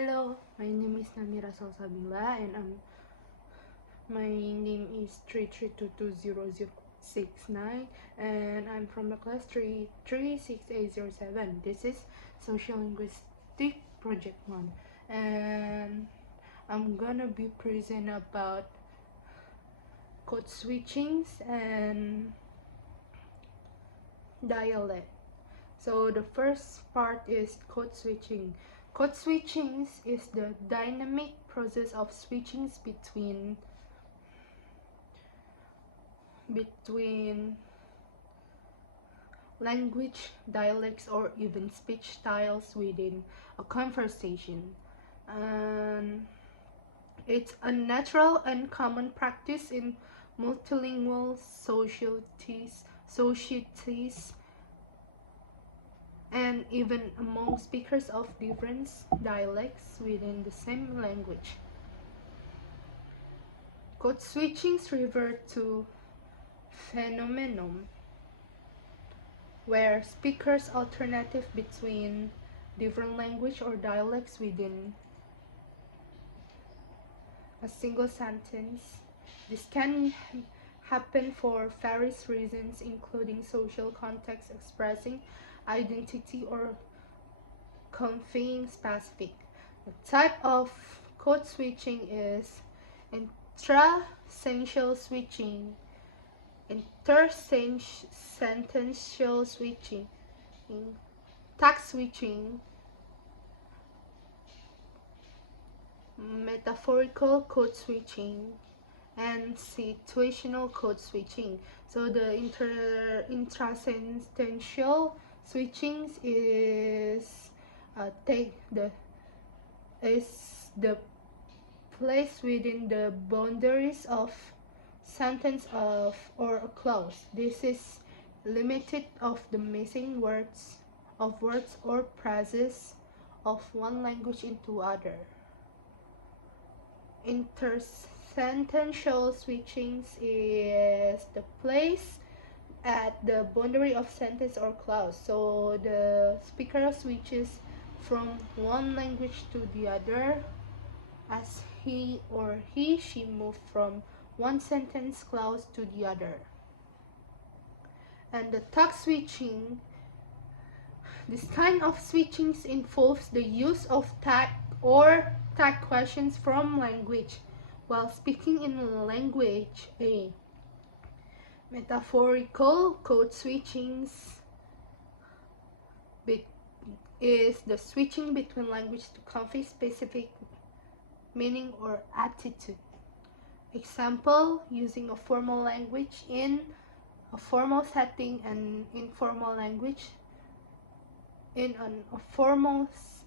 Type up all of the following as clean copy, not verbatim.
Hello, my name is Namira Salsabila and my name is 332200069 and I'm from the class 36807. This is Social Linguistic Project 1 and I'm gonna be present about code switchings and dialect. So the first part is code switching. Code switchings is the dynamic process of switching between language, dialects, or even speech styles within a conversation. And it's a natural and common practice in multilingual societies and even among speakers of different dialects within the same language. Code switchings refer to phenomenon where speakers alternate between different language or dialects within a single sentence. This can happen for various reasons, including social context, expressing identity, or conveying specific. The type of code switching is intrasential switching, intersentential switching, tag switching, metaphorical code switching, and situational code switching. So the intrasentential switching is the place within the boundaries of sentence or a clause. This is limited of the missing words or phrases of one language into other. Intersentential switching is the place at the boundary of sentence or clause. So the speaker switches from one language to the other as she moves from one sentence clause to the other. And the tag switching, this kind of switching involves the use of tag or tag questions from language while speaking in language A. Metaphorical code switchings is the switching between language to convey specific meaning or attitude. Example, using a formal language in a formal setting and informal language in an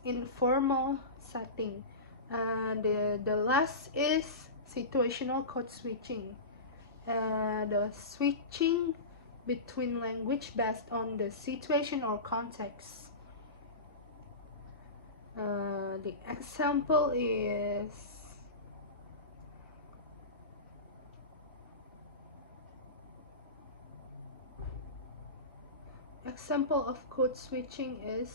informal setting. And the last is situational code switching. The switching between language based on the situation or context. The example is of code switching is,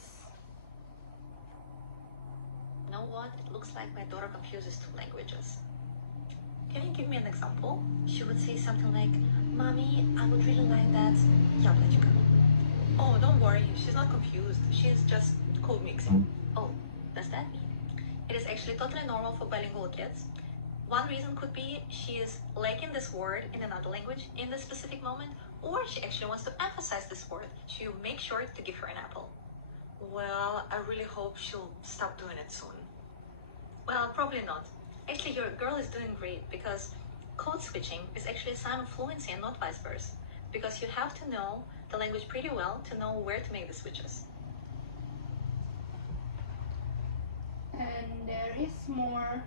you know what? It looks like my daughter confuses two languages. Can you give me an example? She would say something like, Mommy, I would really like that яблочко. Oh, don't worry, she's not confused. She's just code mixing. Oh, does that mean? It is actually totally normal for bilingual kids. One reason could be she is lacking this word in another language in this specific moment, or she actually wants to emphasize this word, so you make sure to give her an apple. Well, I really hope she'll stop doing it soon. Well, probably not. Actually, your girl is doing great because code switching is actually a sign of fluency and not vice versa. Because you have to know the language pretty well to know where to make the switches. And there is more.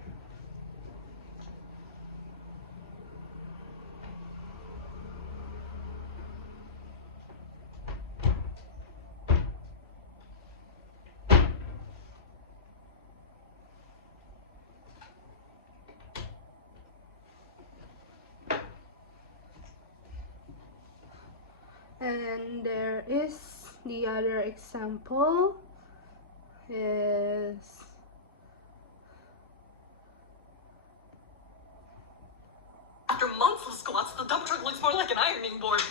And there is the other example is What's the dump truck looks more like an ironing board.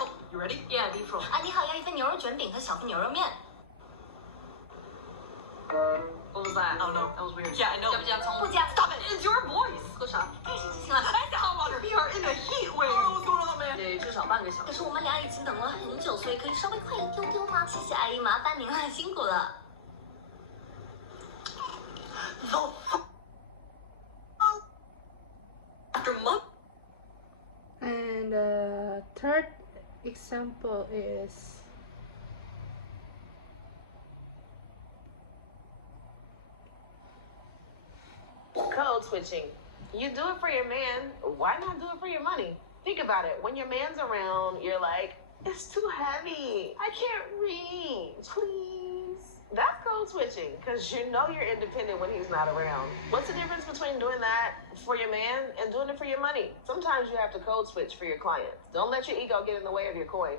Oh, you ready? Yeah, beef roll. 啊，你好，要一份牛肉卷饼和小份牛肉面。 What was that? Oh no, that was weird. Yeah, I know. 加不加葱？不加。 Stop it! It's your voice. 喝啥？开始执行了。 I sound water. We are in a heat wave. Oh, what's going on, man? 得至少半个小时。可是我们俩已经等了很久，所以可以稍微快一丢丢吗？谢谢阿姨，麻烦您了，辛苦了。 After month. And the third example is code switching. You do it for your man, why not do it for your money? Think about it. When your man's around, you're like, it's too heavy. I can't read. Please. That's code switching because you know you're independent when he's not around. What's the difference between doing that for your man and doing it for your money? Sometimes you have to code switch for your clients. Don't let your ego get in the way of your coin.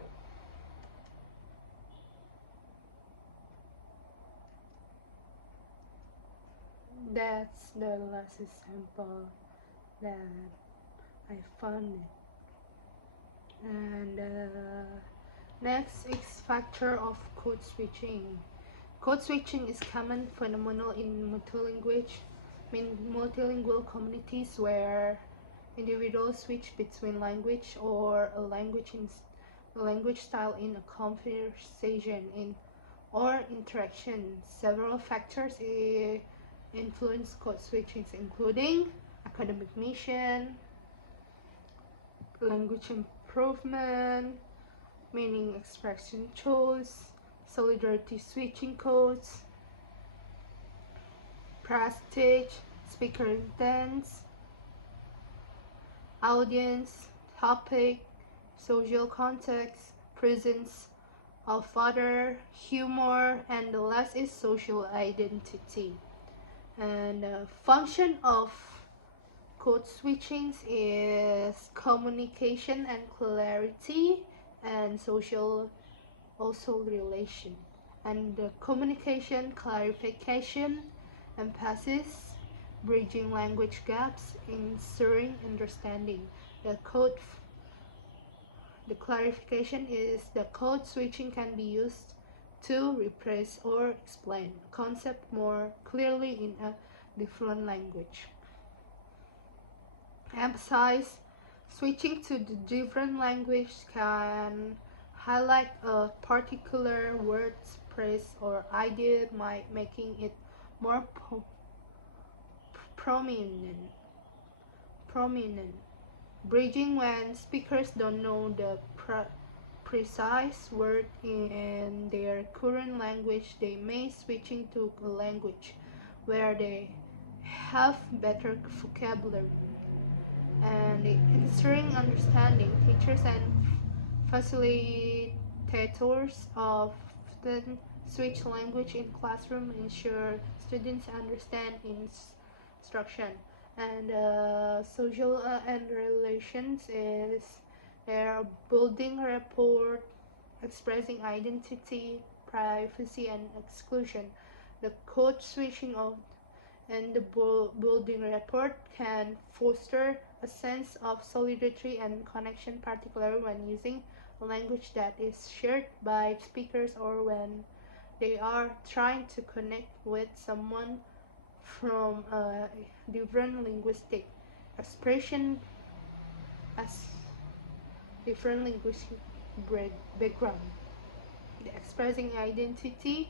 that's the last example that I found it. And next X factor of code switching. Code switching is common phenomenon in multilingual communities where individuals switch between language or a language style in a conversation or interaction. Several factors influence code switching, including academic mission, language improvement, meaning expression choice, solidarity switching codes, prestige, speaker intents, audience, topic, social context, presence of other, humor, and the last is social identity. And the function of code switching is communication and clarity and social also relation. And the communication, clarification, emphasis, bridging language gaps, ensuring understanding. The clarification is the code switching can be used to replace or explain a concept more clearly in a different language. Emphasize switching to the different language can highlight a particular word, phrase, or idea, making it more prominent. Bridging when speakers don't know the precise word in their current language, they may switching to a language where they have better vocabulary. And ensuring understanding, teachers and facilitators often switch language in classroom, ensure students understand instruction. And social and relations is they're building rapport, expressing identity, privacy, and exclusion. The code switching and the building rapport can foster a sense of solidarity and connection, particularly when using a language that is shared by speakers or when they are trying to connect with someone from a different linguistic expression as different linguistic background. The expressing identity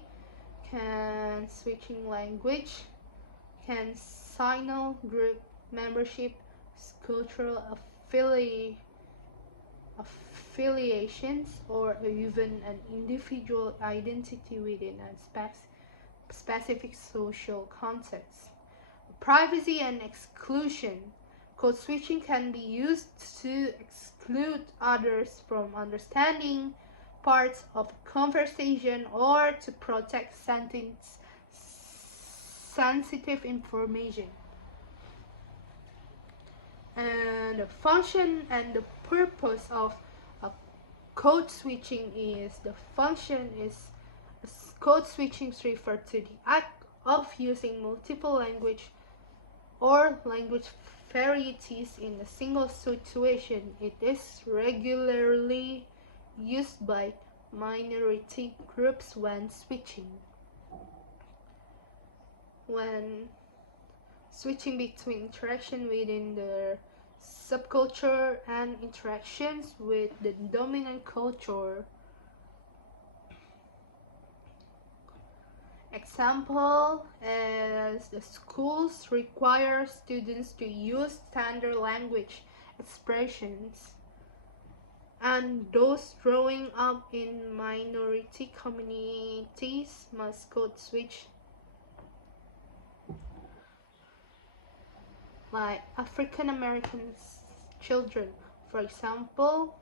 can switching language, can signal group membership, cultural affiliations, or even an individual identity within a specific social context. Privacy and exclusion. Code switching can be used to exclude others from understanding parts of a conversation or to protect sensitive information. And the function and the purpose of code switching is code switching refers to the act of using multiple language or language varieties in a single situation. It is regularly used by minority groups when switching between interaction within the subculture and interactions with the dominant culture. Example is the schools require students to use standard language expressions, and those growing up in minority communities must code switch. Like African American children, for example,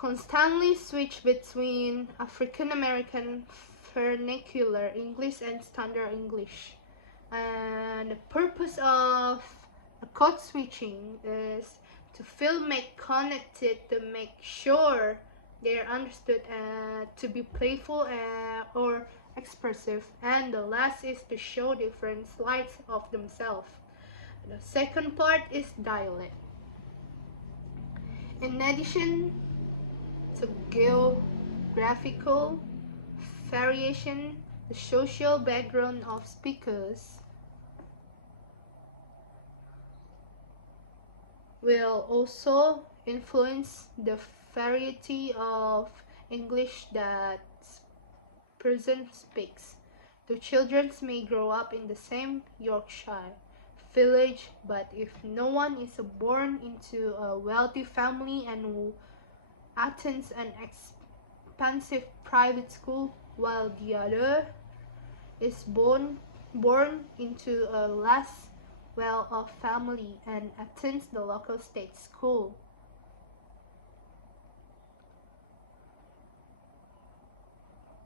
constantly switch between African American vernacular English and standard English. And the purpose of code switching is to feel make connected, to make sure they're understood, to be playful or expressive, and the last is to show different sides of themselves. The second part is dialect. In addition to geographical variation, the social background of speakers will also influence the variety of English that person speaks. The children may grow up in the same Yorkshire village, but if no one is born into a wealthy family and attends an expensive private school, while the other is born into a less well-off family and attends the local state school,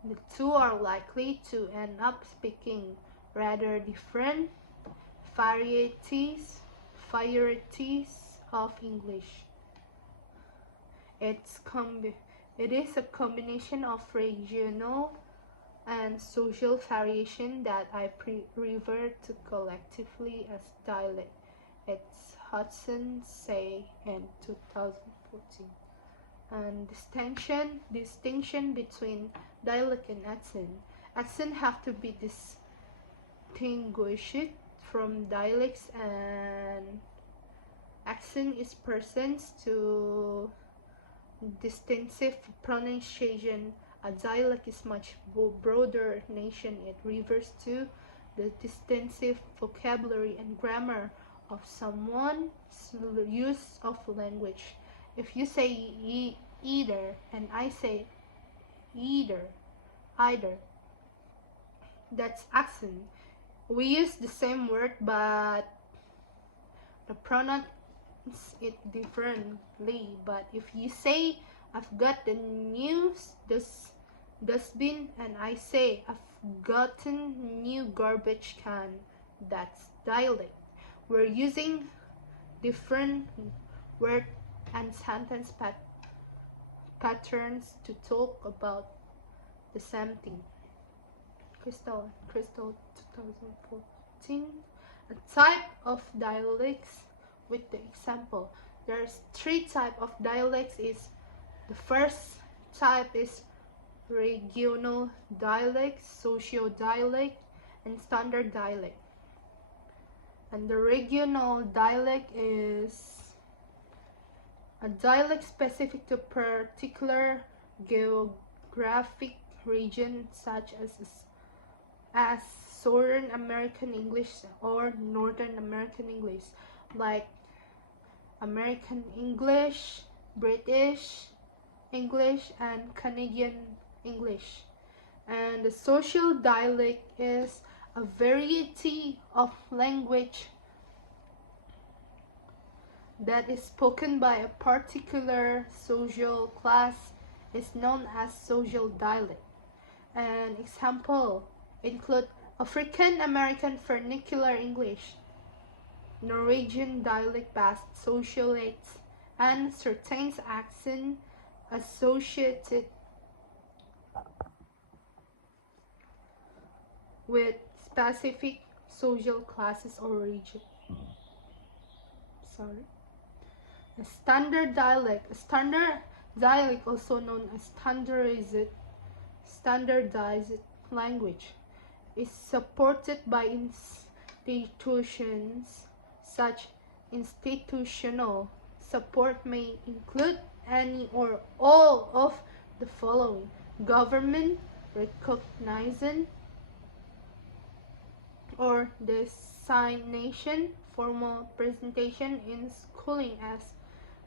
the two are likely to end up speaking rather different varieties of English. It is a combination of regional and social variation that I refer to collectively as dialect. It's Hudson say in 2014. And distinction between dialect and accent. Accent have to be distinguished from dialects, and accent is persons to distinctive pronunciation. A dialect is much broader nation. It refers to the distinctive vocabulary and grammar of someone's use of language. If you say either and I say either, that's accent. We use the same word, but the pronounce it differently. But if you say I've got the new dustbin and I say I've gotten new garbage can, that's dialect. We're using different word and sentence patterns to talk about the same thing. Crystal 2014. A type of dialects with the example. There's 3 types of dialects. The first type is regional dialect, social dialect, and standard dialect. And the regional dialect is a dialect specific to particular geographic region, such as Southern American English or Northern American English, like American English, British English, and Canadian English. And the social dialect is a variety of language that is spoken by a particular social class is known as social dialect. An example include African American Vernacular English, Norwegian dialect-based sociolates, and certain accents associated with specific social classes or region. Sorry. A standard dialect. A standard dialect, also known as standardized language, is supported by institutions. Such institutional support may include any or all of the following: government recognizing or designation formal presentation in schooling as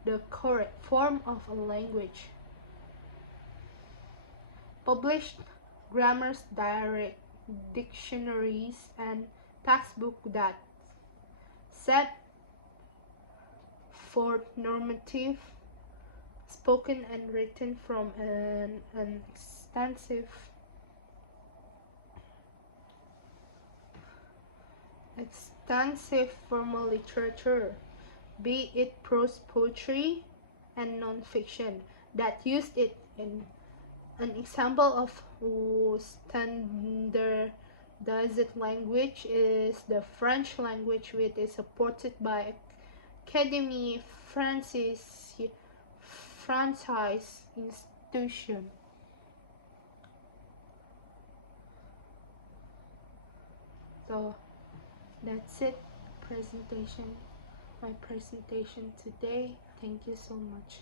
the correct form of a language, published grammars, direct dictionaries, and textbooks that set forth normative spoken and written from an extensive formal literature, be it prose poetry and non-fiction, that used it in. An example of standardized language is the French language, which is supported by Académie Française institution. So that's it. My presentation today. Thank you so much.